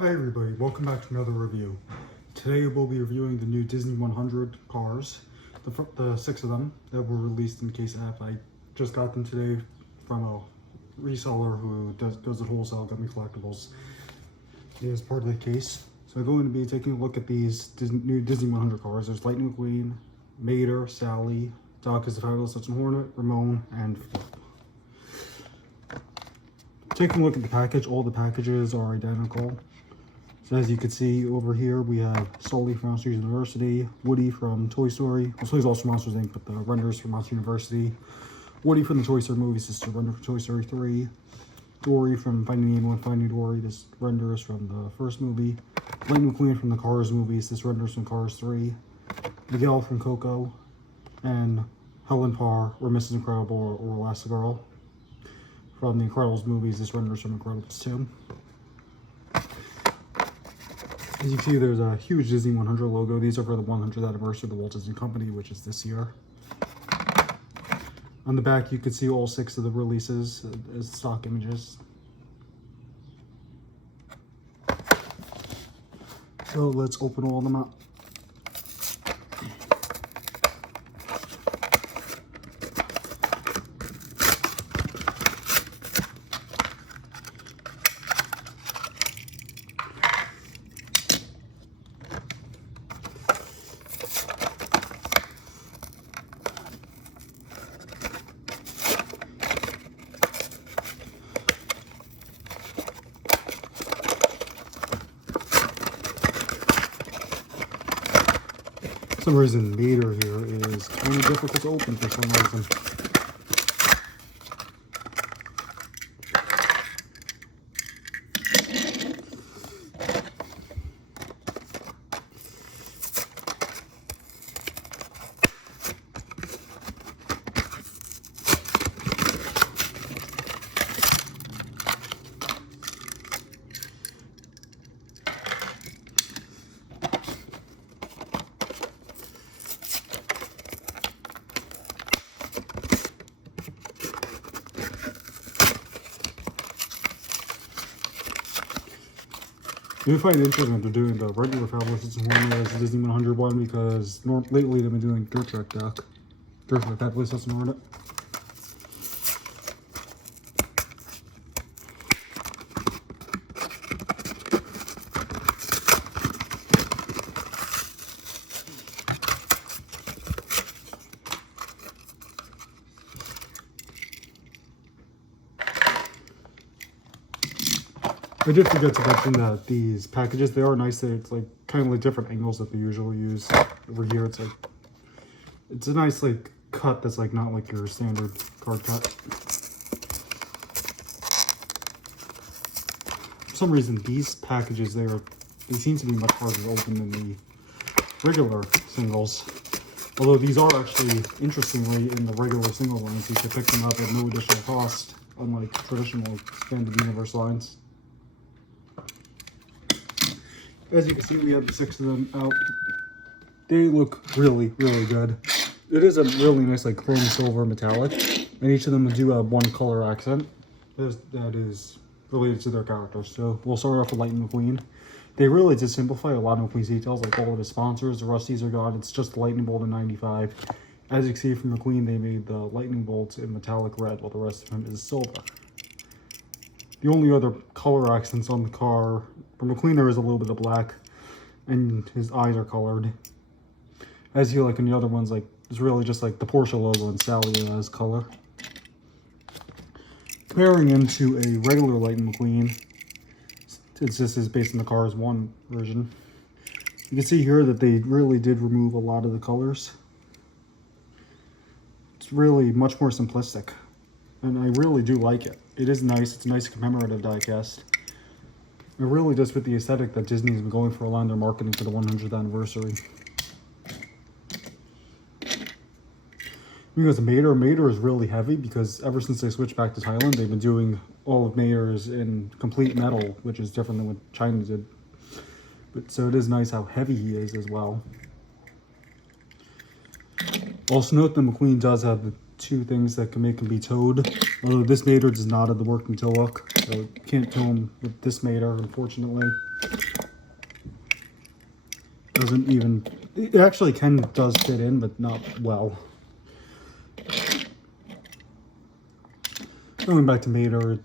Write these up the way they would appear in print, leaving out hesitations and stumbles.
Hi everybody, welcome back to another review. Today we'll be reviewing the new Disney100 cars, the 6 of them that were released in case app. I just got them today from a reseller who does it wholesale, GetMeCollectibles. It is part of the case. So I'm going to be taking a look at these new Disney100 cars. There's Lightning McQueen, Mater, Sally, Doc is the Fabulous Hudson Hornet, Ramone, and Flip. Taking a look at the package, all the packages are identical. So as you can see over here, we have Sully from Monsters University, Woody from Toy Story. Well, Sully's also from Monsters Inc., but the renders from Monsters University. Woody from the Toy Story movies, this is the render from Toy Story 3. Dory from Finding Nemo and Finding Dory, this renders from the first movie. Lightning McQueen from the Cars movies, this renders from Cars 3. Miguel from Coco. And Helen Parr, or Mrs. Incredible, or Elastigirl from the Incredibles movies, this renders from Incredibles 2. As you can see, there's a huge Disney100 logo. These are for the 100th anniversary of the Walt Disney Company, which is this year. On the back, you can see all 6 of the releases as stock images. So let's open all of them up. For some reason, Mater here is kind of difficult to open for some reason. I do find it interesting that they're doing the regular Fabulous Hudson Hornet as the Disney100 one because lately they've been doing Dirt Track Duck. Dirt Track Fabulous Hudson Hornet. I did forget to mention that these packages, they are nice. It's like kind of like different angles that they usually use. Over here, it's like, it's a nice like cut that's like not like your standard card cut. For some reason, these packages, they seem to be much harder to open than the regular singles. Although these are actually, interestingly, in the regular single lines, you can pick them up at no additional cost, unlike traditional expanded universe lines. As you can see, we have the 6 of them out. They look really, really good. It is a really nice, like, chrome silver metallic, and each of them do have one color accent that is related to their characters. So we'll start off with Lightning McQueen. They really did simplify a lot of McQueen's details, like all of his sponsors. The Rusties are gone. It's just the Lightning Bolt in 95. As you can see from McQueen, they made the Lightning Bolts in metallic red, while the rest of him is silver. The only other color accents on the car, for McQueen there is a little bit of black, and his eyes are colored. As you like in the other ones, like it's really just like the Porsche logo and Sally as color. Comparing him to a regular Lightning McQueen, since this is based on the Cars 1 version, you can see here that they really did remove a lot of the colors. It's really much more simplistic, and I really do like it. It is nice. It's a nice commemorative diecast. It really does fit the aesthetic that Disney has been going for a lot in their marketing for the 100th anniversary. Because Mater is really heavy because ever since they switched back to Thailand, they've been doing all of Mater's in complete metal, which is different than what China did. But so it is nice how heavy he is as well. Also note that McQueen does have the 2 things that can make him be towed. Although this Mater does not have the working toe hook, so you can't tow them with this Mater, unfortunately. Doesn't even, it actually does fit in, but not well. Going back to Mater,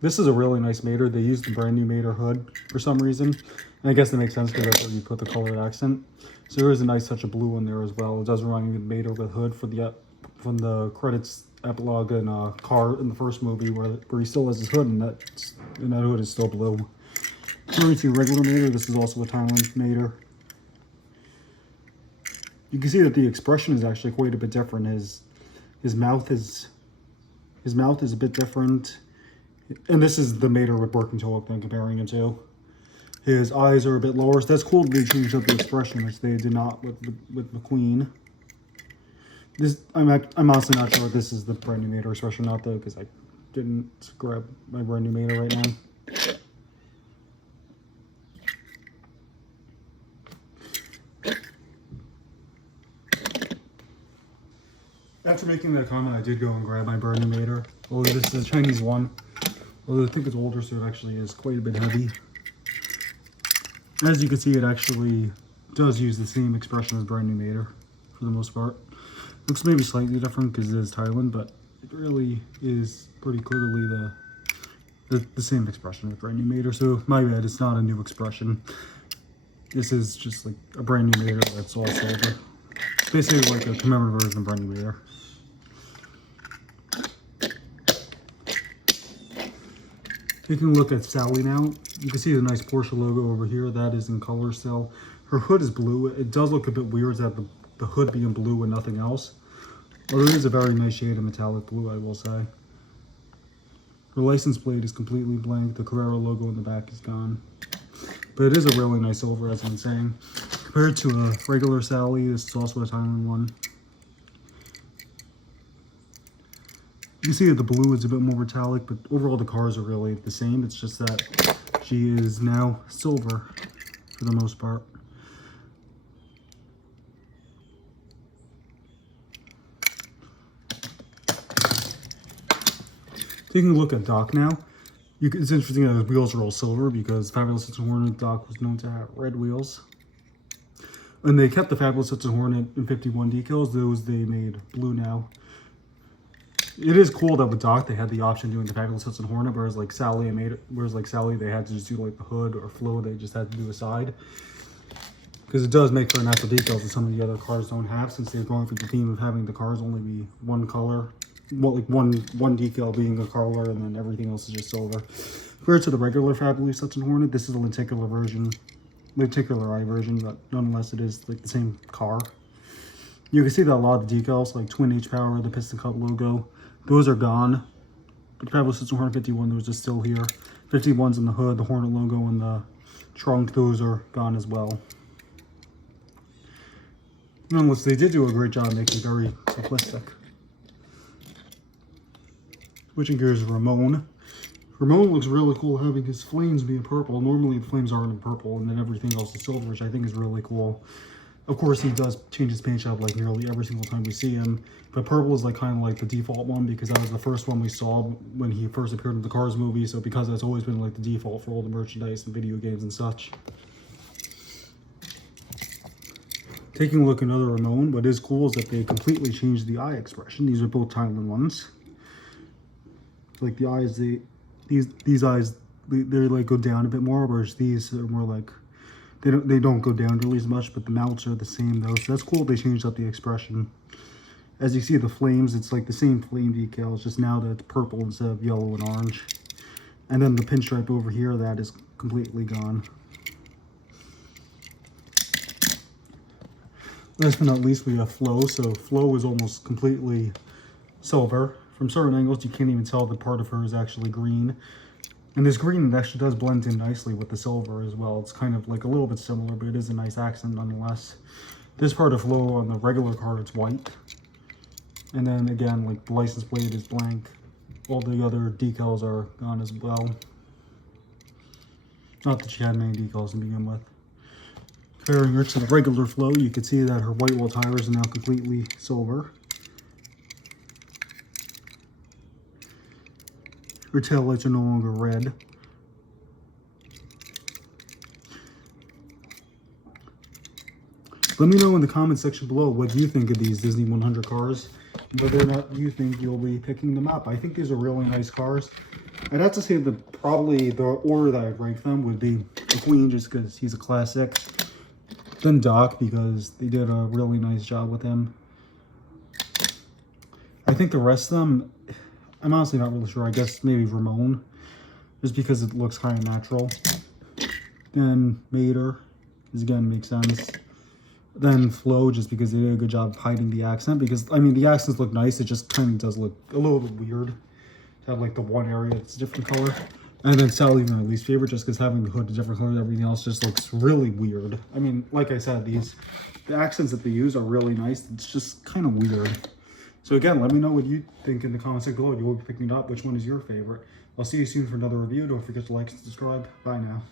this is a really nice Mater. They used the brand new Mater hood for some reason. And I guess that makes sense because that's where you put the colored accent. So there is a nice touch of blue in there as well. It does remind me of Mater with hood from the credits epilogue in Car in the first movie where he still has his hood and that hood is still blue. Moving to regular Mater, this is also a Thailand Mater. You can see that the expression is actually quite a bit different. His mouth is a bit different. And this is the Mater with working toe hook that I'm comparing it to. His eyes are a bit lower, so that's cool that they changed up the expression, which they did not with McQueen. I'm honestly not sure if this is the brand new Mater expression or not, though, because I didn't grab my brand new Mater right now. After making that comment, I did go and grab my brand new Mater. Although this is a Chinese one. Although I think it's older, so it actually is quite a bit heavy. As you can see, it actually does use the same expression as brand new Mater, for the most part. Looks maybe slightly different because it is Thailand, but it really is pretty clearly the same expression as brand new Mater. So my bad, it's not a new expression. This is just like a brand new Mater that's all silver. It's basically like a commemorative version of brand new Mater. Taking a look at Sally now, you can see the nice Porsche logo over here. That is in color still. Her hood is blue. It does look a bit weird that the hood being blue and nothing else. Although it is a very nice shade of metallic blue, I will say. Her license plate is completely blank. The Carrera logo in the back is gone. But it is a really nice silver, as I'm saying. Compared to a regular Sally, this is also a Thailand one. You can see that the blue is a bit more metallic, but overall the cars are really the same. It's just that she is now silver for the most part. Taking a look at Doc now, it's interesting that his wheels are all silver because Fabulous Hudson Hornet Doc was known to have red wheels. And they kept the Fabulous Hudson Hornet in 51 decals, those they made blue now. It is cool that with Doc they had the option doing the Fabulous Hudson Hornet, whereas like Sally they had to just do like the hood or flow, they just had to do a side. Because it does make for natural decals that some of the other cars don't have, since they're going for the theme of having the cars only be one color. Well, like one decal being a color and then everything else is just silver. Compared to the regular Fabulous Hudson Hornet, this is a lenticular eye version, but nonetheless it is like the same car. You can see that a lot of the decals, like Twin H Power, the Piston Cup logo, those are gone. But the Fabulous Hudson Hornet 51, those are still here. 51's in the hood, the Hornet logo in the trunk, those are gone as well. Nonetheless, they did do a great job making it very simplistic. Switching gears to Ramone. Ramone looks really cool having his flames being purple. Normally the flames aren't in purple and then everything else is silver, which I think is really cool. Of course he does change his paint job like nearly every single time we see him. But purple is like kind of like the default one because that was the first one we saw when he first appeared in the Cars movie. So because that's always been like the default for all the merchandise and video games and such. Taking a look at another Ramone, what is cool is that they completely changed the eye expression. These are both Thailand ones. Like the eyes, these eyes, they like go down a bit more, whereas these are more like, they don't go down really as much, but the mouths are the same though. So that's cool they changed up the expression. As you see the flames, it's like the same flame decals, just now that it's purple instead of yellow and orange. And then the pinstripe over here, that is completely gone. Last but not least, we have Flo. So Flo is almost completely silver. From certain angles, you can't even tell that part of her is actually green. And this green actually does blend in nicely with the silver as well. It's kind of like a little bit similar, but it is a nice accent nonetheless. This part of Flo on the regular car, it's white. And then again, like the license plate is blank. All the other decals are gone as well. Not that she had many decals to begin with. Comparing her to the regular Flo, you can see that her white wall tires are now completely silver. Her tail lights are no longer red. Let me know in the comment section below what you think of these Disney 100 cars, whether or not you think you'll be picking them up. I think these are really nice cars. I'd have to say that probably the order that I'd rank them would be McQueen, just because he's a classic. Then Doc, because they did a really nice job with him. I think the rest of them, I'm honestly not really sure. I guess maybe Ramone, just because it looks kind of natural. Then Mater, because again, makes sense. Then Flo, just because they did a good job of hiding the accent. Because, I mean, the accents look nice. It just kind of does look a little bit weird to have, like, the one area that's a different color. And then Sally, my least favorite, just because having the hood a different color, everything else just looks really weird. I mean, like I said, the accents that they use are really nice. It's just kind of weird. So again, let me know what you think in the comments section below. You will be picking it up. Which one is your favorite? I'll see you soon for another review. Don't forget to like and subscribe. Bye now.